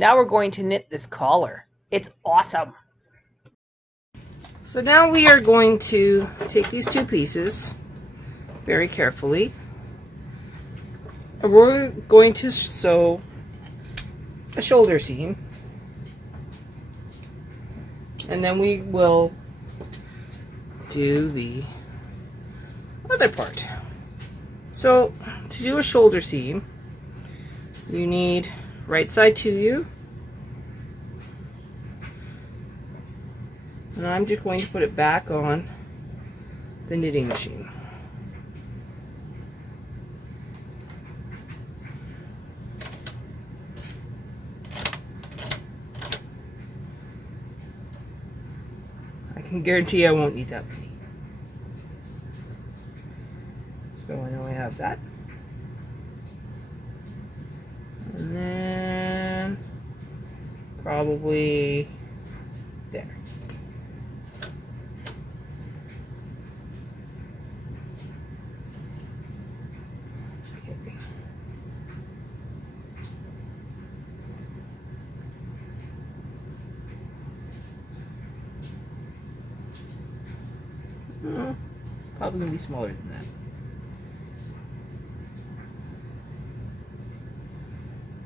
Now we're going to knit this collar. It's awesome. So now we are going to take these two pieces very carefully, and we're going to sew a shoulder seam, and then we will do the other part. So to do a shoulder seam, you need right side to you, and I'm just going to put it back on the knitting machine. I can guarantee I won't need that many. So I know I have that. And then probably there. Okay. Probably gonna be smaller than that.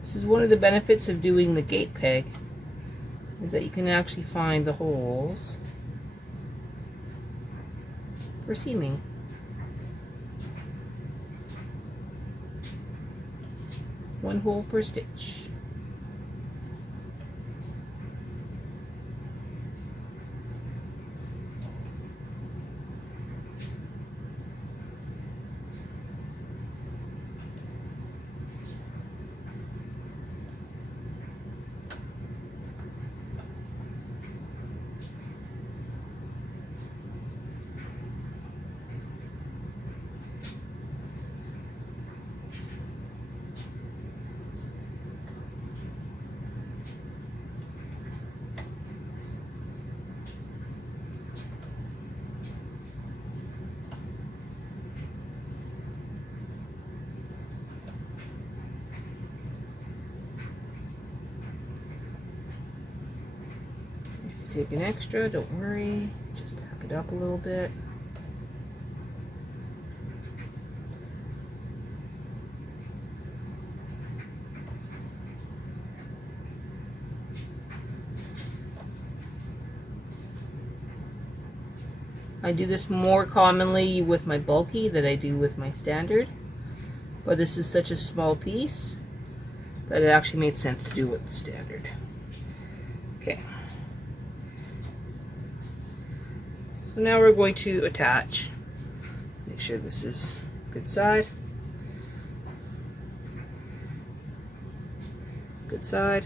This is one of the benefits of doing the gate peg, is that you can actually find the holes for seaming. One hole per stitch. Take an extra, don't worry, just back it up a little bit. I do this more commonly with my bulky than I do with my standard, but this is such a small piece that it actually made sense to do with the standard. Okay. So now we're going to attach. Make sure this is good side. Good side.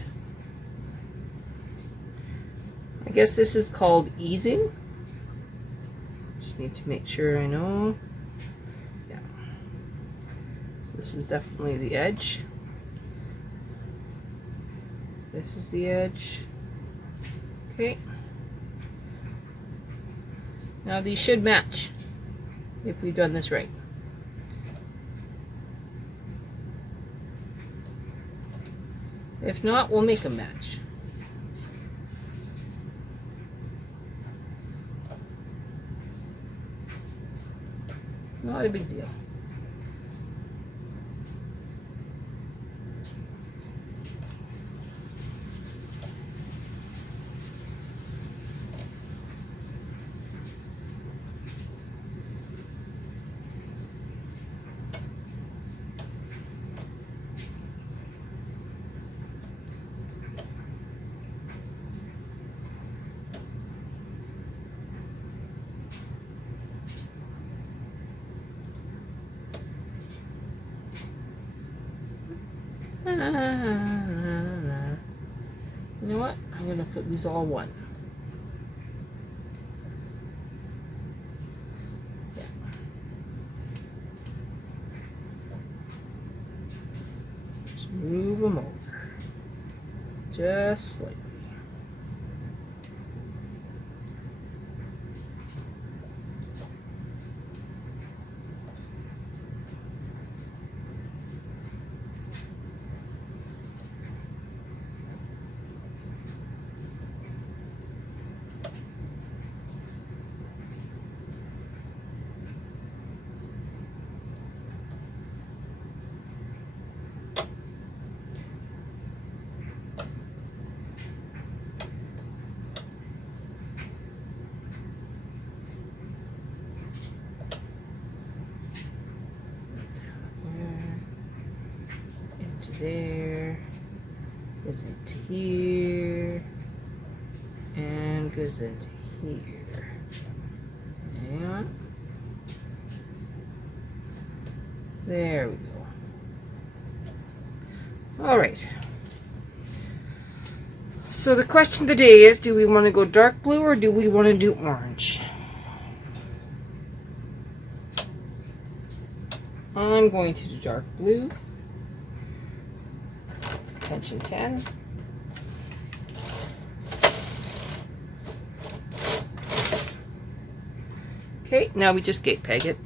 I guess this is called easing. Just need to make sure I know. Yeah. So this is definitely the edge. This is the edge. Okay. Now these should match if we've done this right. If not, we'll make them match. Not a big deal. You know what? I'm going to flip these all one. Yeah. Just move them over. Just slightly. there, goes into here, and goes into here. And there we go. All right. So the question of the day is, do we want to go dark blue or do we want to do orange? I'm going to do dark blue. Tension 10. Okay, now we just gate peg it.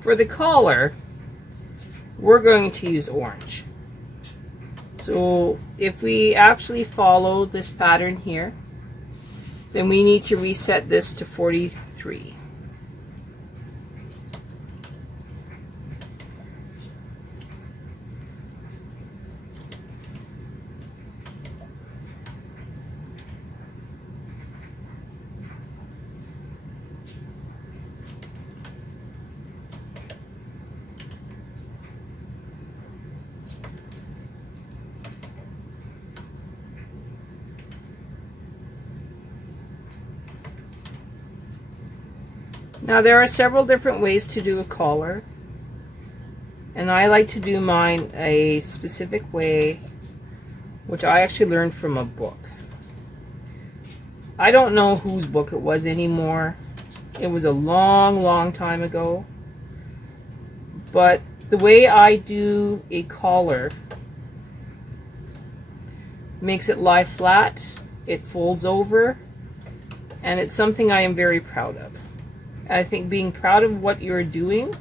For the collar, we're going to use orange. So if we actually follow this pattern here, then we need to reset this to 43. Now there are several different ways to do a collar, and I like to do mine a specific way, which I actually learned from a book. I don't know whose book it was anymore. It was a long time ago. But the way I do a collar makes it lie flat, it folds over, and it's something I am very proud of. I think being proud of what you're doing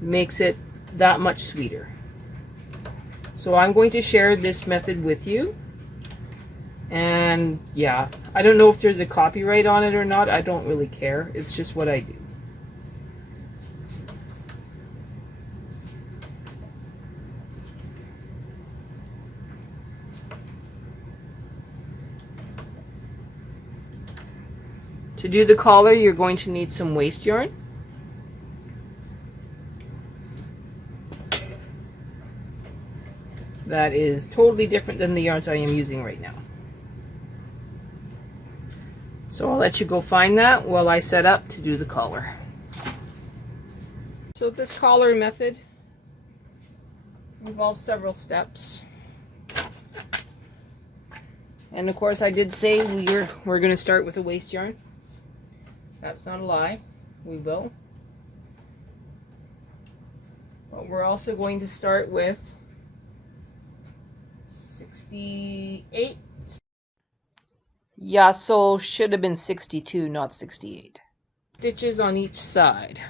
makes it that much sweeter. So I'm going to share this method with you. And yeah, I don't know if there's a copyright on it or not. I don't really care. It's just what I do. To do the collar, you're going to need some waste yarn. That is totally different than the yarns I am using right now. So I'll let you go find that while I set up to do the collar. So this collar method involves several steps. And of course I did say we're going to start with a waste yarn. That's not a lie. We will. But we're also going to start with 68. Yeah, so should have been 62, not 68. Stitches on each side.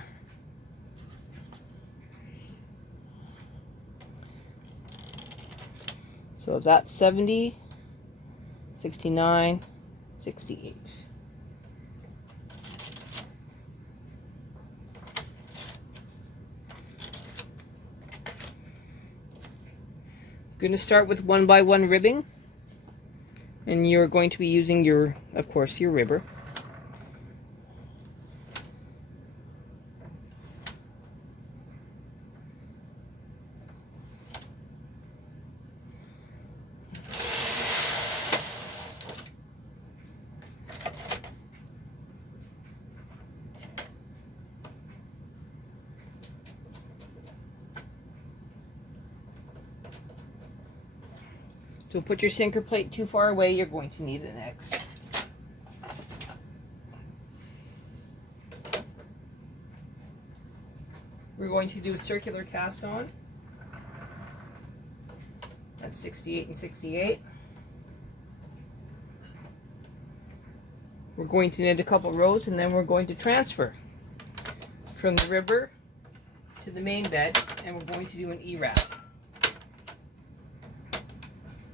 So that's 70, 69, 68. Going to start with 1x1 ribbing, and you're going to be using your, of course, your ribber. So put your sinker plate too far away, you're going to need an X. We're going to do a circular cast on at at 68 and 68. We're going to knit a couple rows, and then we're going to transfer from the river to the main bed, and we're going to do an E-wrap.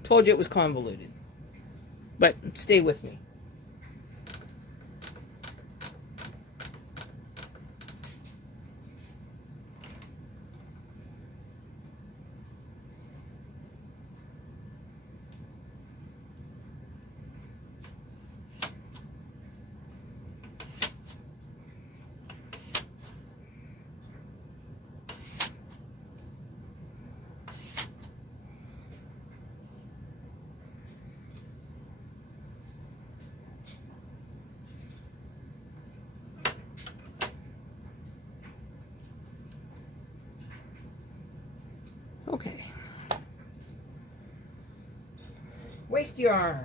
Told you it was convoluted, but stay with me. Okay. Waste yarn.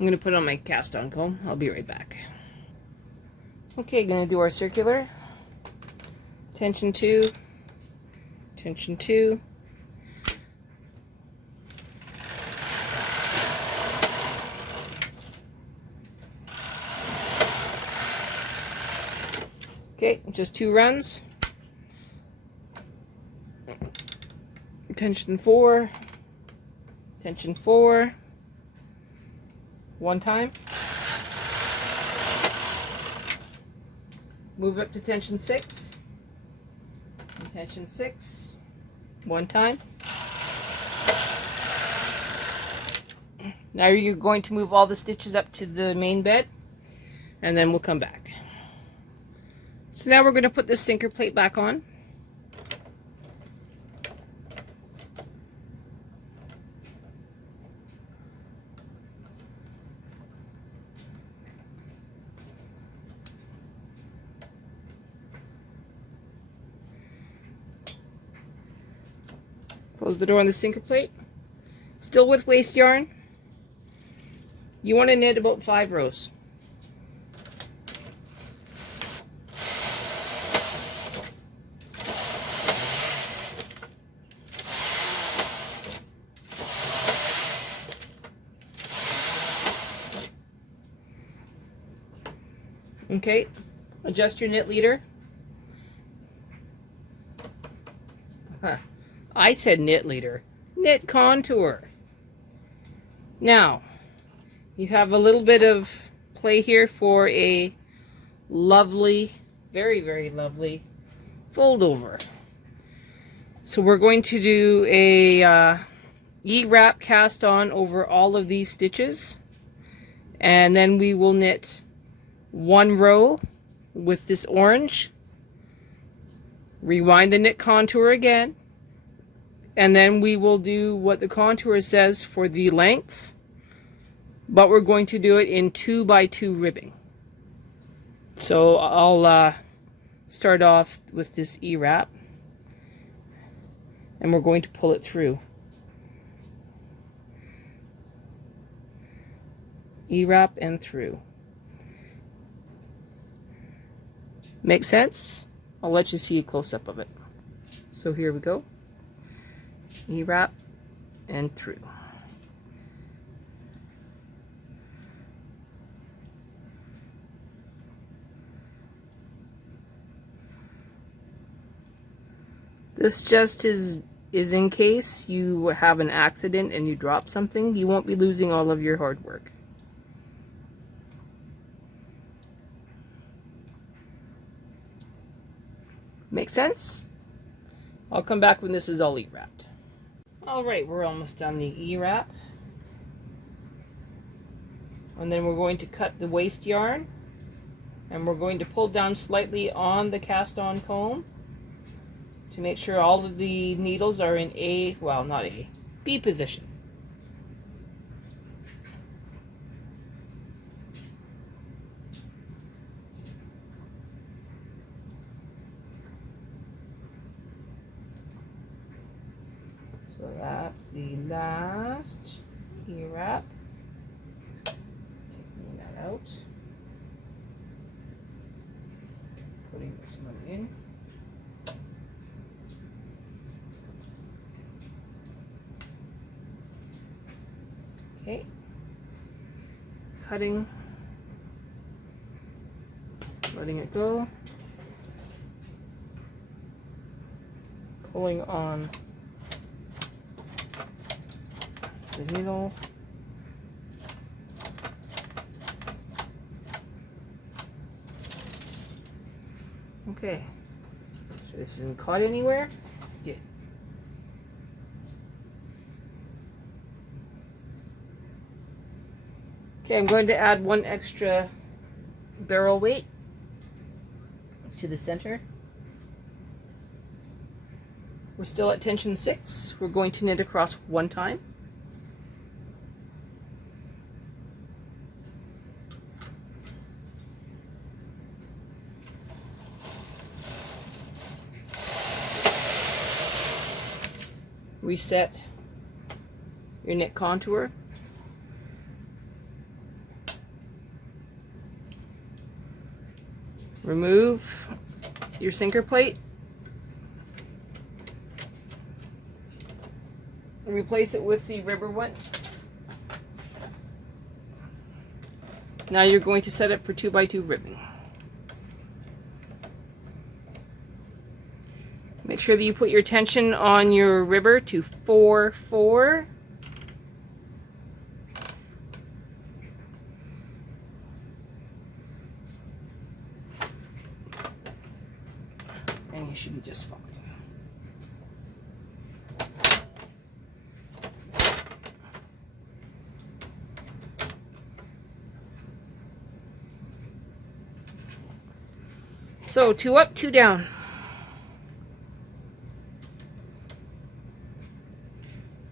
I'm going to put on my cast on comb. I'll be right back. Okay, going to do our circular. Tension 2, tension 2. Okay, just 2 runs. Tension 4, tension 4. One time. Move up to tension 6. And tension 6. One time. Now you're going to move all the stitches up to the main bed, and then we'll come back. So now we're going to put this sinker plate back on. Close the door on the sinker plate. Still with waste yarn. You want to knit about 5 rows. Okay, adjust your knit leader. I said knit leader. Knit contour. Now, you have a little bit of play here for a lovely, very, very lovely fold over. So we're going to do a E-wrap cast on over all of these stitches, and then we will knit 1 row with this orange, rewind the knit contour again, and then we will do what the contour says for the length, but we're going to do it in 2x2 ribbing. So I'll start off with this E-wrap, and we're going to pull it through. E-wrap and through. Make sense? I'll let you see a close-up of it. So here we go. E-wrap and through. This just is in case you have an accident and you drop something, you won't be losing all of your hard work. Make sense? I'll come back when this is all E-wrapped. Alright, we're almost done the E-wrap. And then we're going to cut the waste yarn. And we're going to pull down slightly on the cast on comb to make sure all of the needles are in B position. So that's the last ear wrap. Taking that out. Putting this one in. Okay. Cutting. Letting it go. Pulling on the needle. Okay, so this isn't caught anywhere. Good. Okay, I'm going to add one extra barrel weight to the center. We're still at tension 6. We're going to knit across one time. Reset your knit contour. Remove your sinker plate. Replace it with the rubber one. Now you're going to set it for 2x2 ribbing. Make sure that you put your tension on your ribber to 4-4. And you should be just fine. So 2 up, 2 down.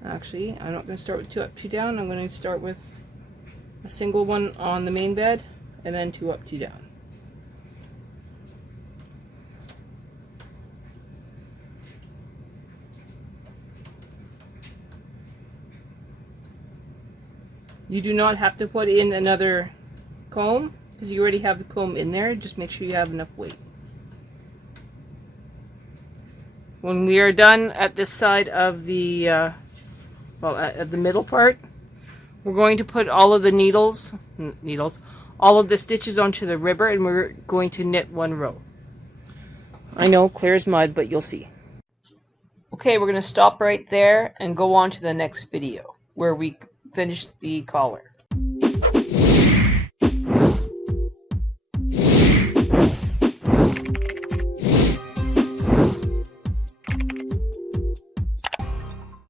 Actually, I'm not going to start with 2 up, 2 down. I'm going to start with a single one on the main bed and then 2 up, 2 down. You do not have to put in another comb because you already have the comb in there. Just make sure you have enough weight. When we are done at this side of the at the middle part, we're going to put all of the all of the stitches onto the ribber, and we're going to knit one row. I know, clear as mud, but you'll see. Okay, we're going to stop right there and go on to the next video where we finish the collar.